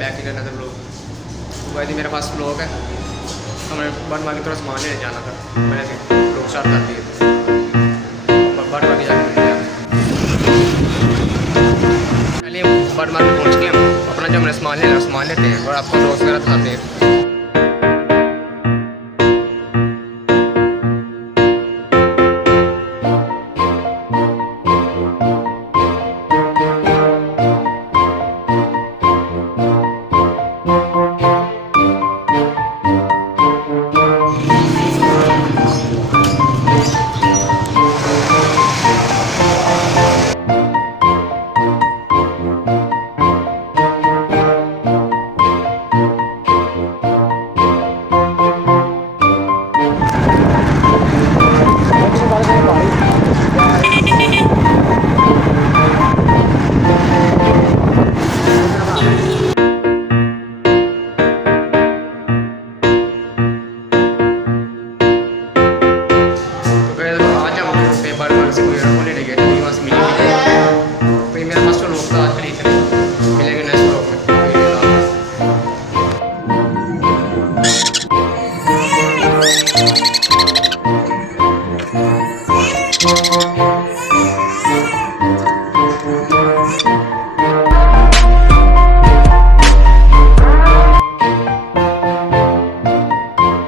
Back to another blog. तो guys मेरे पास ब्लॉग है, तो मैं बर्ड मार्केट थोड़ा सामान लेने जाना था, मैंने ब्लॉग स्टार्ट कर दिए बर्ड मार्केट जाकर पहले बर्ड मार्केट पहुँच के हम अपना जो हमने सामान लेना सामान लेते हैं और आपको दोस्त वगैरह खाते हैं।